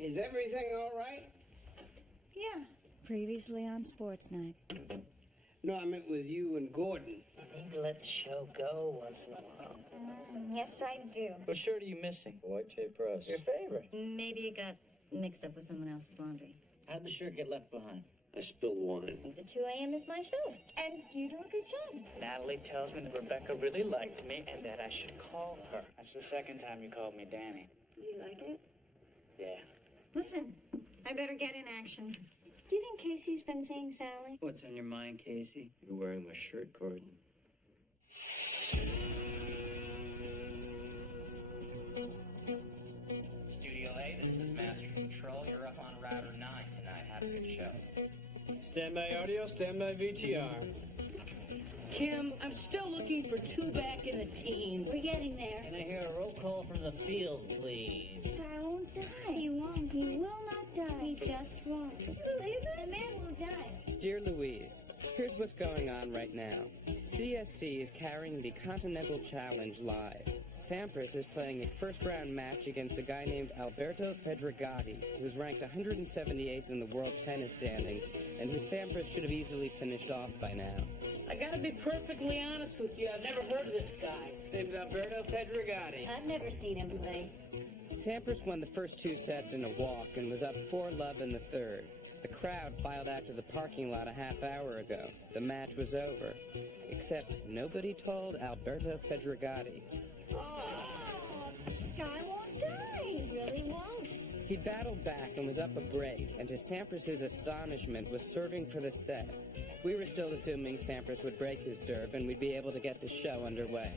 Is everything all right? Yeah. Previously on Sports Night. No, I meant with you and Gordon. You need to let the show go once in a while. Yes, I do. What shirt are you missing? White J Press. Your favorite. Maybe it got mixed up with someone else's laundry. How did the shirt get left behind? I spilled wine. The 2 a.m. is my show. And you do a good job. Natalie tells me that Rebecca really liked me and that I should call her. That's the second time you called me Danny. Do you like it? Yeah. Listen, I better get in action. Do you think Casey's been seeing Sally? What's on your mind, Casey? You're wearing my shirt, Gordon. Studio A, this is Master Control. You're up on Router 9 tonight. Have a good show. Standby audio, standby VTR. Kim, I'm still looking for 2 back in the teens. We're getting there. Can I hear a roll call from the field, please? This guy won't die. He won't. He will not die. He just won't. You believe this? The man will die. Dear Louise, here's what's going on right now. CSC is carrying the Continental Challenge live. Sampras is playing a first-round match against a guy named Alberto Fedregatti, who's ranked 178th in the world tennis standings, and who Sampras should have easily finished off by now. I gotta be perfectly honest with you, I've never heard of this guy. His name's Alberto Fedregatti. I've never seen him play. Sampras won the first 2 sets in a walk and was up 4-love in the third. The crowd filed out to the parking lot a half hour ago. The match was over. Except nobody told Alberto Fedregatti. Oh, this guy won't die. He really won't. He battled back and was up a break, and to Sampras' astonishment was serving for the set. We were still assuming Sampras would break his serve and we'd be able to get the show underway.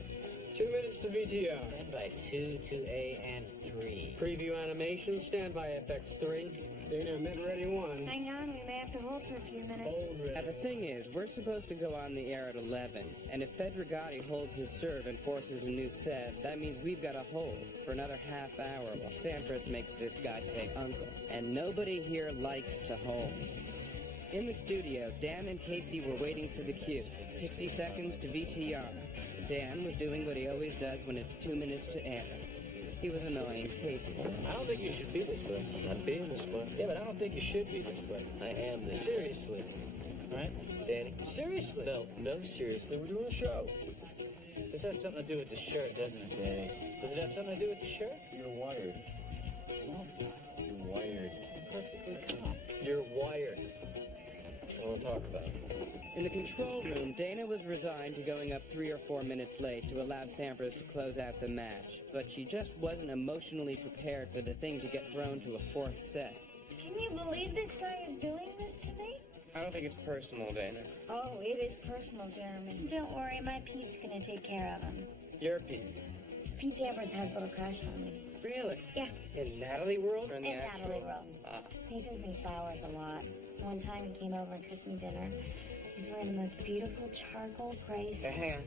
2 minutes to VTR. Standby 2, 2A, and 3. Preview animation, standby FX3. Dana, mid-ready 1. Hang on, we may have to hold for a few minutes. Hold ready. Now, the thing is, we're supposed to go on the air at 11, and if Fedregatti holds his serve and forces a new set, that means we've got to hold for another half hour while Sampras makes this guy say uncle. And nobody here likes to hold. In the studio, Dan and Casey were waiting for the cue. 60 seconds to VTR. Dan was doing what he always does when it's 2 minutes to air. He was annoying Casey. I don't think you should be this way. I'm being this way. Yeah, but I don't think you should be this way. I am this Seriously. Right? Danny? Seriously. No, seriously, we're doing a show. This has something to do with the shirt, doesn't it? Danny, Does it have something to do with the shirt? you're wired. No. You're wired. Perfectly calm. You're wired. I want to talk about it. In the control room, Dana was resigned to going up 3 or 4 minutes late to allow Sampras to close out the match, but she just wasn't emotionally prepared for the thing to get thrown to a 4th set. Can you believe this guy is doing this to me? I don't think it's personal, Dana. Oh, it is personal, Jeremy. Don't worry, my Pete's gonna take care of him. You're Pete. Pete Sampras has a little crush on me. Really? Yeah. In Natalie World or in the In actual? Natalie World. Ah. He sends me flowers a lot. One time he came over and cooked me dinner. He's wearing the most beautiful charcoal gray Hang on.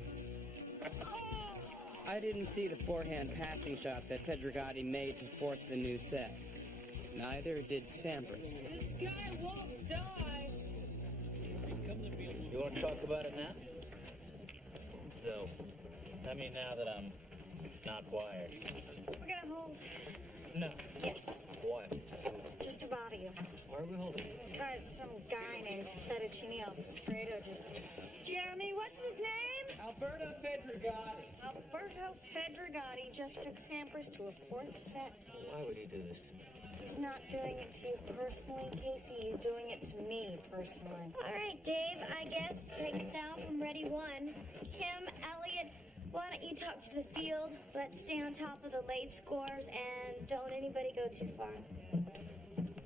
I didn't see the forehand passing shot that Fedregatti made to force the new set. Neither did Sampras. This guy won't die. You want to talk about it now? So, I mean now that I'm not wired. We're gonna hold. No. Yes, Why? just to bother you. Why are we holding? Because some guy named Fettuccine Alfredo just... Jeremy, what's his name? Alberto Fedregatti. Alberto Fedregatti just took Sampras to a 4th set. Why would he do this to me? He's not doing it to you personally, Casey. He's doing it to me personally. All right, Dave, I guess take us down from Ready 1. Kim, Elliot, why don't you talk to the field? Let's stay on top of the late scores and don't anybody go too far.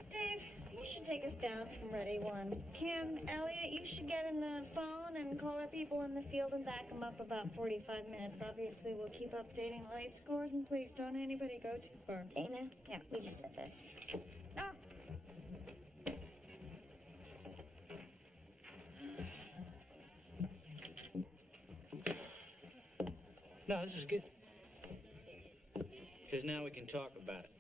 Dave, you should take us down from Ready 1. Kim, Elliot, you should get in the phone and call our people in the field and back them up about 45 minutes. Obviously, we'll keep updating the late scores, and please don't anybody go too far. Dana? Yeah. We just said this. Oh. No, this is good. Because now we can talk about it.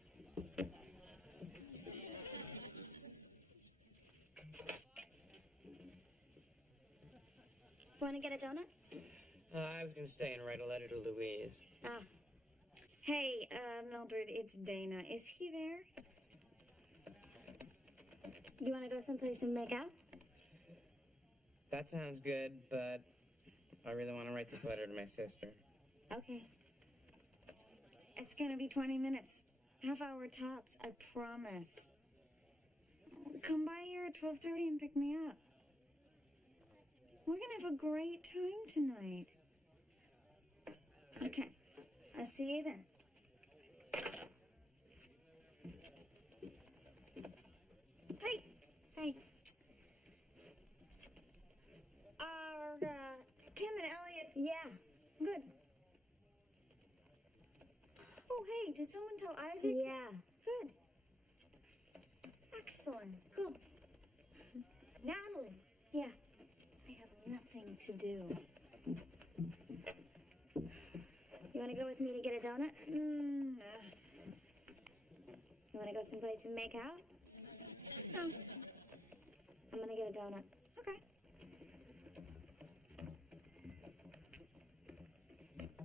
Want to get a donut? I was going to stay and write a letter to Louise. Ah. Hey, Mildred, it's Dana. Is he there? Do you want to go someplace and make out? That sounds good, but I really want to write this letter to my sister. Okay. It's gonna be 20 minutes. Half hour tops, I promise. Come by here at 12:30 and pick me up. We're gonna have a great time tonight. Okay, I'll see you then. Hey, Hey. are Kim and Elliot Yeah. good? Oh, hey, did someone tell Isaac? Yeah. Good. Excellent. Cool. Natalie, Yeah. I have nothing to do. You want to go with me to get a donut? Nah. You want to go someplace and make out? No. I'm going to get a donut. Okay.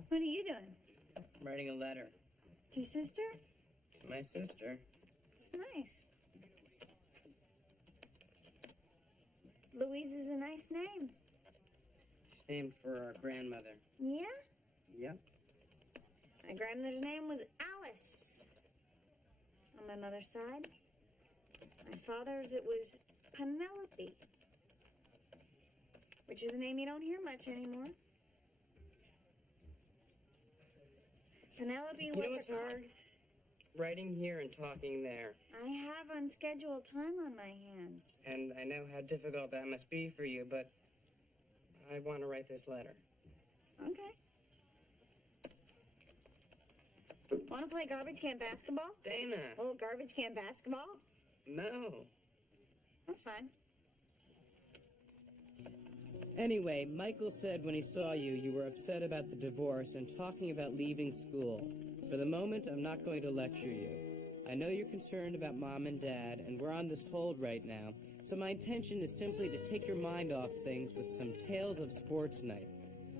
What are you doing? I'm writing a letter To your sister? to my sister. It's nice. Louise is a nice name. She's named for our grandmother. Yeah? Yep. My grandmother's name was Alice. On my mother's side. My father's, it was Penelope. Which is a name you don't hear much anymore. Penelope You know was what's hard? Writing here and talking there. I have unscheduled time on my hands. And I know how difficult that must be for you, but I want to write this letter. Okay. Want to play garbage can basketball? Dana! A little garbage can basketball? No. That's fine. Anyway, Michael said when he saw you, you were upset about the divorce and talking about leaving school. For the moment, I'm not going to lecture you. I know you're concerned about Mom and Dad, and we're on this hold right now, so my intention is simply to take your mind off things with some tales of sports night.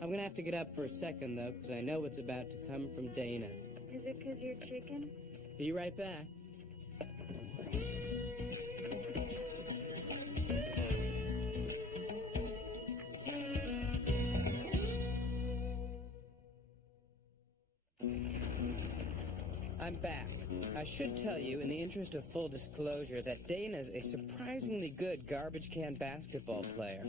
I'm gonna have to get up for a second, though, because I know what's about to come from Dana. Is it because you're chicken? Be right back. I'm back. I should tell you, in the interest of full disclosure, that Dana's a surprisingly good garbage can basketball player.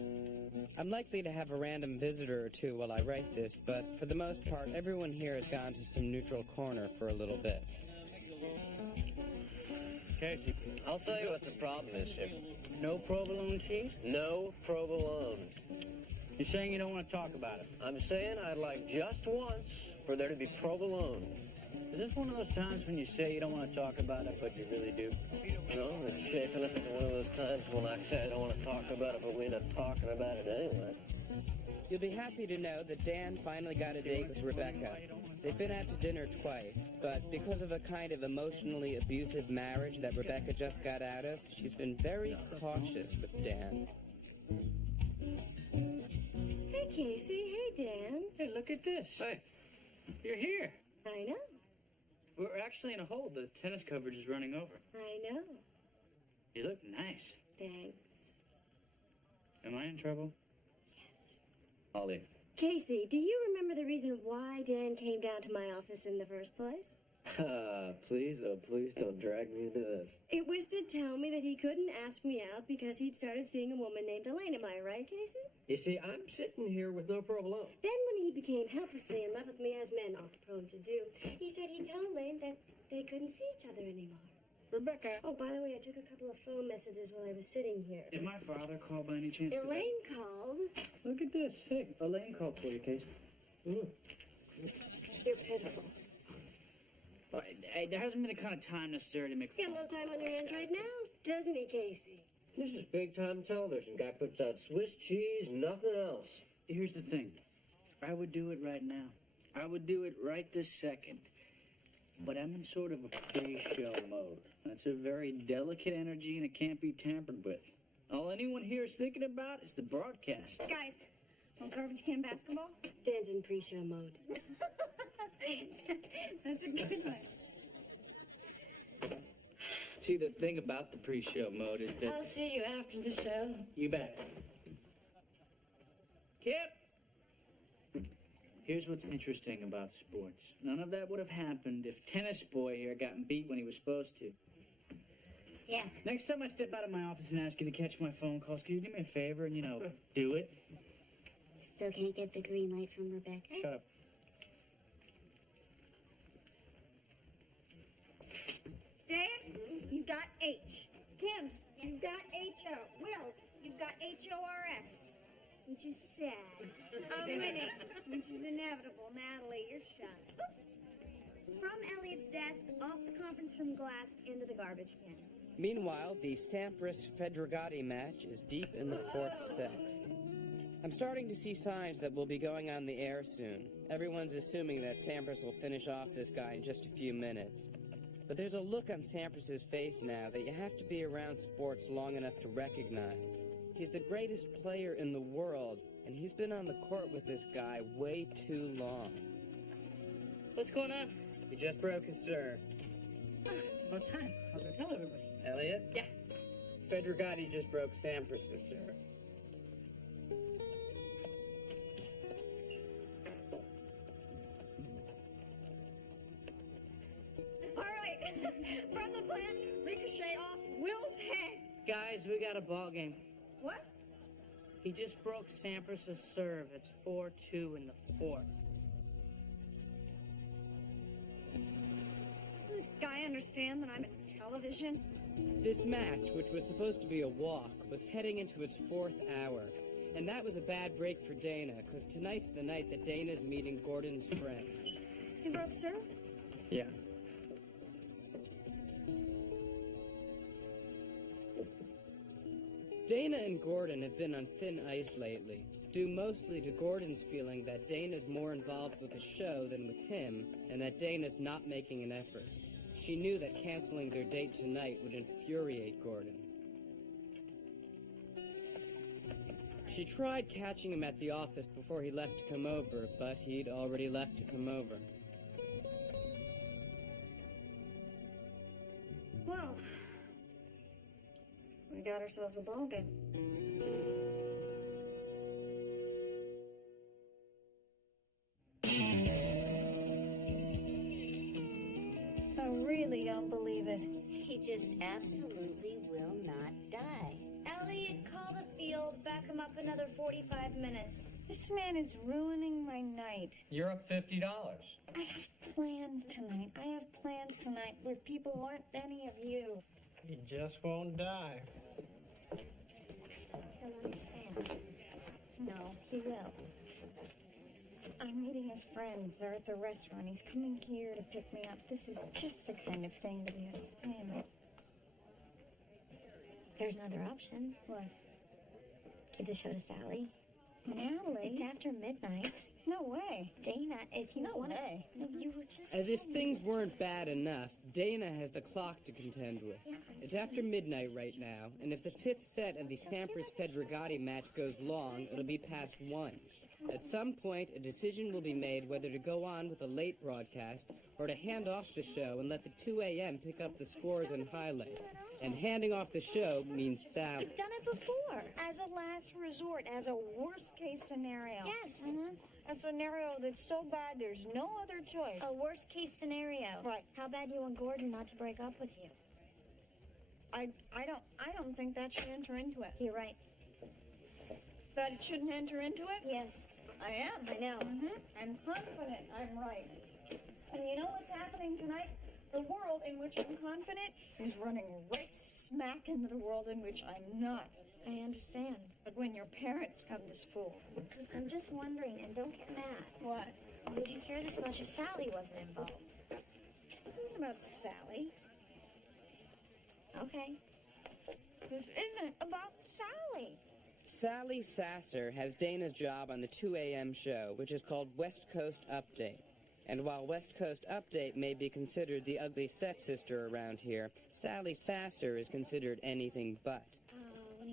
I'm likely to have a random visitor or two while I write this, but for the most part, everyone here has gone to some neutral corner for a little bit. Casey, I'll tell you what the problem is here. No provolone cheese? No provolone. You're saying you don't want to talk about it? I'm saying I'd like just once for there to be provolone. Is this one of those times when you say you don't want to talk about it, but you really do? No, it's shaping up into one of those times when I say I don't want to talk about it, but we end up talking about it anyway. You'll be happy to know that Dan finally got a date with Rebecca. They've been out to dinner twice, but because of a kind of emotionally abusive marriage that Rebecca just got out of, she's been very cautious with Dan. Hey, Casey. Hey, Dan. Hey, look at this. Hey. You're here. I know. We're actually in a hold. The tennis coverage is running over. I know. You look nice. Thanks. Am I in trouble? Yes. I'll leave. Casey, do you remember the reason why Dan came down to my office in the first place? Please, oh please don't drag me into this. It was to tell me that he couldn't ask me out because he'd started seeing a woman named Elaine. Am I right, Casey? You see, I'm sitting here with no provolone. Then when he became helplessly in love with me, as men are prone to do, he said he'd tell Elaine that they couldn't see each other anymore. Rebecca. Oh, by the way, I took a couple of phone messages while I was sitting here. Did my father call by any chance? 'Cause Elaine called. Look at this. Hey, Elaine called for you, Casey. You're pitiful. Well, there hasn't been the kind of time necessary to make You got a little time on your hands right now, doesn't he, Casey? This is big time television. Guy puts out Swiss cheese, nothing else. Here's the thing. I would do it right now. I would do it right this second. But I'm in sort of a pre-show mode. That's a very delicate energy and it can't be tampered with. All anyone here is thinking about is the broadcast. Guys, want garbage can basketball? Dan's in pre-show mode. That's a good one. See, the thing about the pre-show mode is that... I'll see you after the show. You bet. Kip! Here's what's interesting about sports. None of that would have happened if Tennis Boy here got beat when he was supposed to. Yeah. Next time I step out of my office and ask you to catch my phone calls, can you do me a favor and, do it? Still can't get the green light from Rebecca. Shut up. Dave, you've got H. Kim, you've got H-O. Will, you've got H-O-R-S. Which is sad. I'm winning, which is inevitable. Natalie, you're shot. From Elliot's desk, off the conference room glass, into the garbage can. Meanwhile, the Sampras-Federigatti match is deep in the fourth set. I'm starting to see signs that we'll be going on the air soon. Everyone's assuming that Sampras will finish off this guy in just a few minutes. But there's a look on Sampras's face now that you have to be around sports long enough to recognize. He's the greatest player in the world, and he's been on the court with this guy way too long. What's going on? He just broke his serve. It's about time. I'll go tell everybody. Elliot? Yeah. Federigatti just broke Sampras's serve. All right. From the plan, ricochet off Will's head. Guys, we got a ball game. What? He just broke Sampras' serve. It's 4-2 in the fourth. Doesn't this guy understand that I'm in television? This match, which was supposed to be a walk, was heading into its fourth hour. And that was a bad break for Dana, because tonight's the night that Dana's meeting Gordon's friends. He broke serve? Yeah. Dana and Gordon have been on thin ice lately, due mostly to Gordon's feeling that Dana's more involved with the show than with him, and that Dana's not making an effort. She knew that canceling their date tonight would infuriate Gordon. She tried catching him at the office before he left to come over, but he'd already left to come over. Well, we got ourselves a ball game. I really don't believe it. He just absolutely will not die. Elliot, call the field, back him up another 45 minutes. This man is ruining my night. You're up $50. I have plans tonight. I have plans tonight with people who aren't any of you. He just won't die. He'll understand. No, he will. I'm meeting his friends. They're at the restaurant. He's coming here to pick me up. This is just the kind of thing to be a slam. There's another option. What? Give the show to Sally. Natalie? It's after midnight. No way. Dana, if you No want to... way. No, you were just... As if things weren't bad enough, Dana has the clock to contend with. It's after midnight right now, and if the fifth set of the Sampras-Federigatti match goes long, it'll be past 1. At some point, a decision will be made whether to go on with a late broadcast or to hand off the show and let the 2 a.m. pick up the scores and highlights. And handing off the show means Sally. You've done it before. As a last resort, as a worst-case scenario. Yes. A scenario that's so bad there's no other choice. A worst-case scenario. Right. How bad you want Gordon not to break up with you? I don't think that should enter into it. You're right. That it shouldn't enter into it? Yes. I am. I know. I'm confident I'm right. And you know what's happening tonight? The world in which I'm confident is running right smack into the world in which I'm not. I understand. But when your parents come to school. I'm just wondering, and don't get mad. What? Would you care this much if Sally wasn't involved? This isn't about Sally. Okay. This isn't about Sally. Sally Sasser has Dana's job on the 2 a.m. show, which is called West Coast Update. And while West Coast Update may be considered the ugly stepsister around here, Sally Sasser is considered anything but.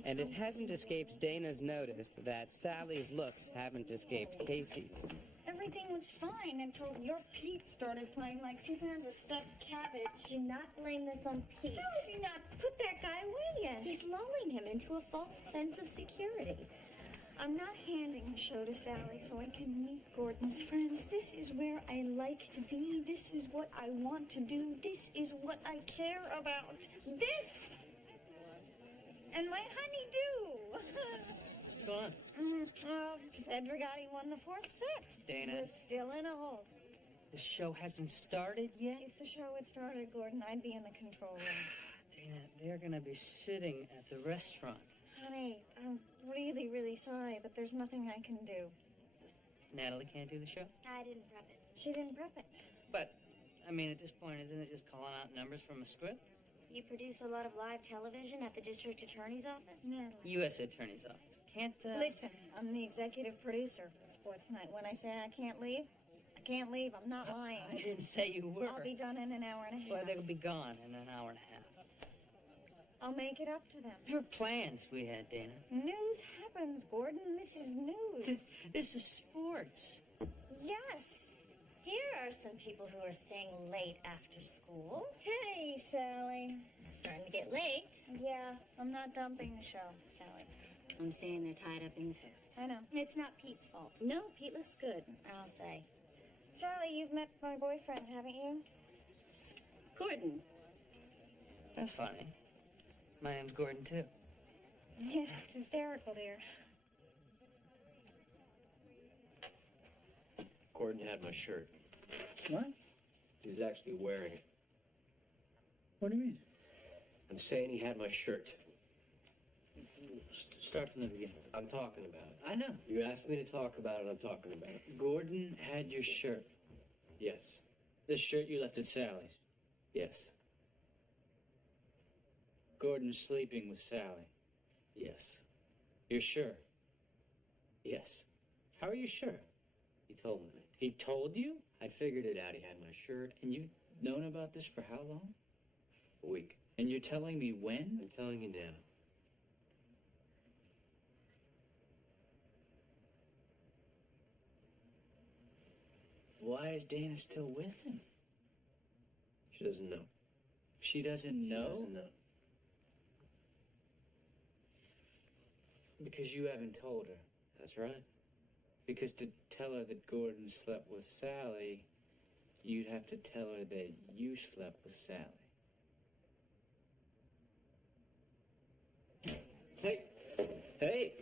And it hasn't escaped Dana's notice that Sally's looks haven't escaped Casey's. Every everything was fine until your Pete started playing like 2 pounds of stuffed cabbage. Do not blame this on Pete. How does he not put that guy away yet? He's lulling him into a false sense of security. I'm not handing the show to Sally so I can meet Gordon's friends. This is where I like to be. This is what I want to do. This is what I care about. This! And my honey-do! What's going on? Fedrigati won the 4th set. Dana. We're still in a hole. The show hasn't started yet? If the show had started, Gordon, I'd be in the control room. Dana, they're gonna be sitting at the restaurant. Honey, I'm really, really sorry, but there's nothing I can do. Natalie can't do the show? I didn't prep it. She didn't prep it. But, I mean, at this point, isn't it just calling out numbers from a script? You produce a lot of live television at the district attorney's office? Natalie. U.S. Attorney's Office. Can't, Listen, I'm the executive producer of Sports Night. When I say I can't leave, I can't leave. I'm not lying. I didn't say you were. I'll be done in an hour and a half. Well, they'll be gone in an hour and a half. I'll make it up to them. There were plans we had, Dana. News happens, Gordon. This is news. This is sports. Yes. Here are some people who are staying late after school. Hey, Sally. It's starting to get late. Yeah, I'm not dumping the show, Sally. I'm saying they're tied up in the fifth. I know. It's not Pete's fault. No, Pete looks good. I'll say. Sally, you've met my boyfriend, haven't you? Gordon. That's funny. My name's Gordon, too. Yes, it's hysterical, dear. Gordon had my shirt. What? He was actually wearing it. What do you mean? I'm saying he had my shirt. Start from the beginning. I'm talking about it. I know. You asked me to talk about it, I'm talking about it. Gordon had your shirt. Yes. This shirt you left at Sally's. Yes. Gordon's sleeping with Sally. Yes. You're sure? Yes. How are you sure? He told me. He told you? I'd figured it out. He had my shirt. And you've known about this for how long? A week. And you're telling me when? I'm telling you now. Why is Dana still with him? She doesn't know. She doesn't She know? doesn't know. Because you haven't told her. That's right. Because to tell her that Gordon slept with Sally, you'd have to tell her that you slept with Sally. Hey! Hey!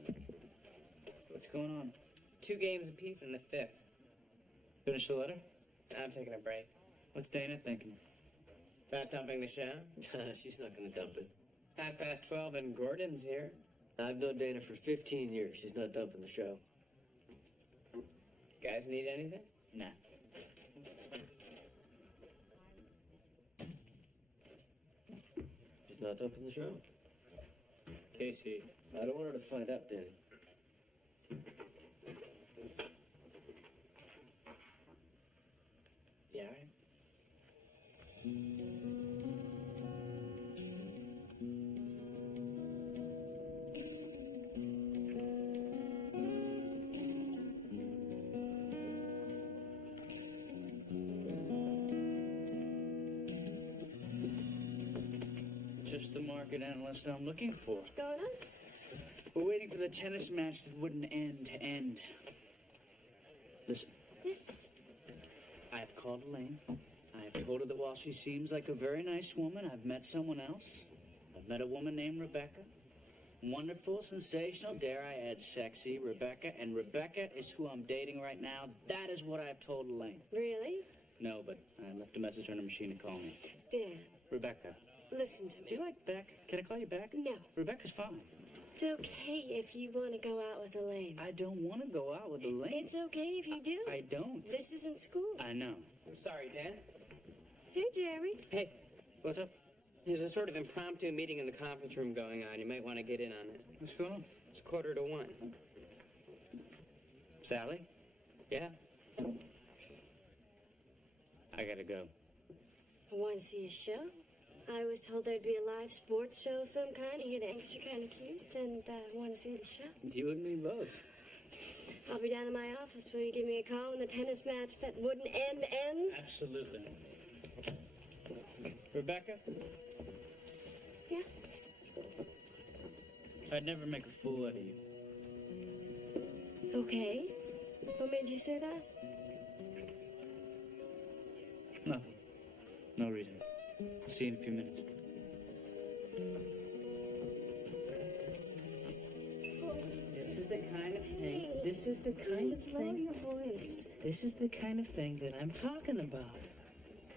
What's going on? 2 games apiece in the 5th. Finish the letter? I'm taking a break. What's Dana thinking? About dumping the show? She's not gonna dump it. 12:30 and Gordon's here. I've known Dana for 15 years. She's not dumping the show. Guys need anything? Nah. She's not dumping the show. Casey. I don't want her to find out, Danny. Yeah, all right. Just the market analyst I'm looking for. What's going on? We're waiting for the tennis match that wouldn't end to end. Listen, This. I have called Elaine. I have told her that while she seems like a very nice woman, I've met someone else. I've met a woman named Rebecca. Wonderful, sensational, dare I add sexy, Rebecca. And Rebecca is who I'm dating right now. That is what I've told Elaine. Really? No, but I left a message on her machine to call me. Dan, Rebecca. listen to Do you me. like Beck? Can I call you Beck? No. Rebecca's fine. It's okay if you want to go out with Elaine. I don't want to go out with Elaine. It's okay if you do. I don't. This isn't school. I know. I'm sorry, Dan. Hey, Jerry. Hey, What's up? there's a sort of impromptu meeting in the conference room going on. You might want to get in on it. What's going on? It's 1:45. Sally? Yeah? I gotta go. I want to see a show. I was told there'd be a live sports show of some kind. I hear that you're kind of cute, and I want to see the show. You and me both. I'll be down in my office. Will you give me a call when the tennis match that wouldn't end ends? Absolutely. Rebecca? Yeah? I'd never make a fool out of you. Okay. What made you say that? Nothing. No reason. I'll see you in a few minutes. This is the kind of thing. This is the kind of Slow thing. your voice. This is the kind of thing that I'm talking about.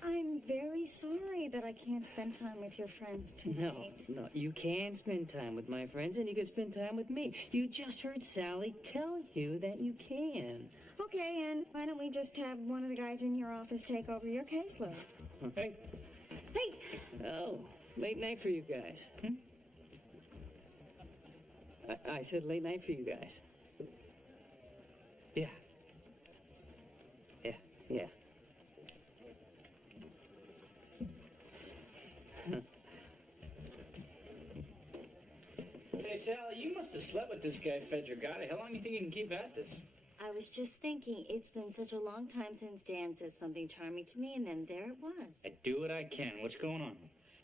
I'm very sorry that I can't spend time with your friends tonight. No, you can spend time with my friends and you can spend time with me. You just heard Sally tell you that you can. Okay, and why don't we just have one of the guys in your office take over your caseload? Hey. Hey! Oh, late night for you guys. I said late night for you guys. Yeah. Yeah. Hey, Sally, you must have slept with this guy, Fedrigati. How long do you think you can keep at this? I was just thinking, it's been such a long time since Dan said something charming to me, and then there it was. I do what I can. What's going on?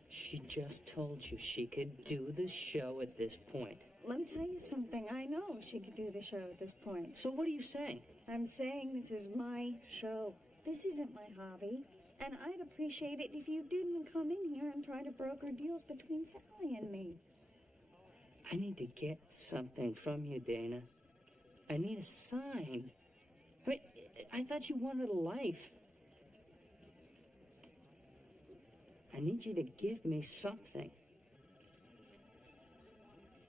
She just told you she could do the show at this point. Let me tell you something. I know she could do the show at this point. So what are you saying? I'm saying this is my show. This isn't my hobby. And I'd appreciate it if you didn't come in here and try to broker deals between Sally and me. I need to get something from you, Dana. I need a sign. I mean, I thought you wanted a life. I need you to give me something.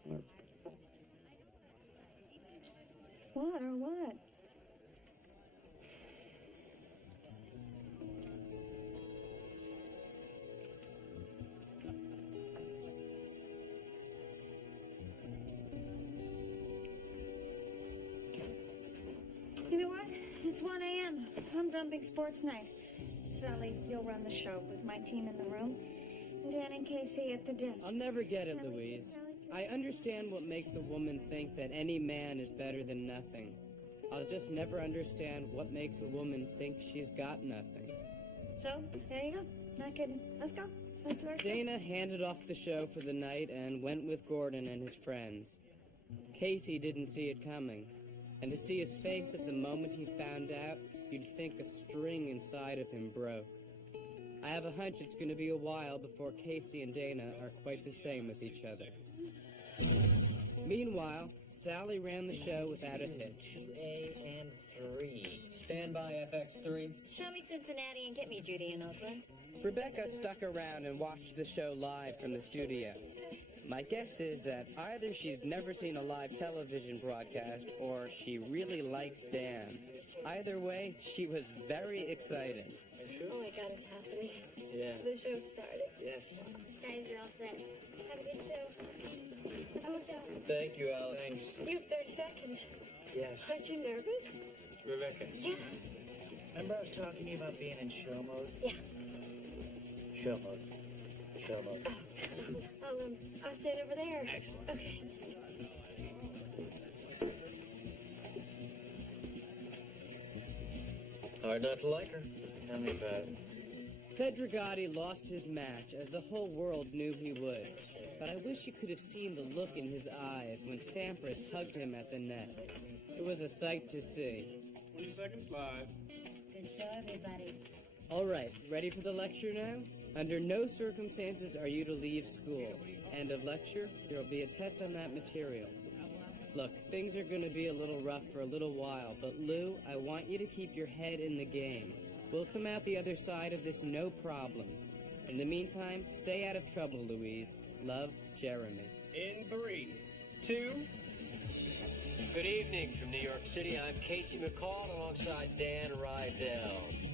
Or What or what? You know what? It's 1 a.m. I'm dumping sports night. Sally, you'll run the show with my team in the room. Dan and Casey at the desk. I'll never get it, Louise. I understand what makes a woman think that any man is better than nothing. I'll just never understand what makes a woman think she's got nothing. So, there you go. Not kidding. Let's go. Let's do our show. Dana handed off the show for the night and went with Gordon and his friends. Casey didn't see it coming, and to see his face at the moment he found out, you'd think a string inside of him broke. I have a hunch it's going to be a while before Casey and Dana are quite the same with each other. Meanwhile, Sally ran the show without a hitch. 2A and 3. Stand by, FX3. Show me Cincinnati and get me Judy in Oakland. Rebecca stuck around and watched the show live from the studio. My guess is that either she's never seen a live television broadcast or she really likes Dan. Either way, she was very excited. Oh my God, it's happening. Yeah. The show started. Yes. Guys, you're all set. Have a good show. Have a show. Thank you, Alice. Thanks. You have 30 seconds. Yes. Aren't you nervous? Rebecca. Yeah. Remember I was talking to you about being in show mode? Yeah. Show mode. Show mode. I'll stand over there. Excellent. Okay. Hard not to like her. Tell me about it. Fedrigati lost his match, as the whole world knew he would. But I wish you could have seen the look in his eyes when Sampras hugged him at the net. It was a sight to see. 20 seconds live. Good show, everybody. All right, ready for the lecture now? Under no circumstances are you to leave school. End of lecture, there will be a test on that material. Look, things are going to be a little rough for a little while, but Lou, I want you to keep your head in the game. We'll come out the other side of this no problem. In the meantime, stay out of trouble, Louise. Love, Jeremy. In 3, 2. Good evening from New York City. I'm Casey McCall alongside Dan Rydell.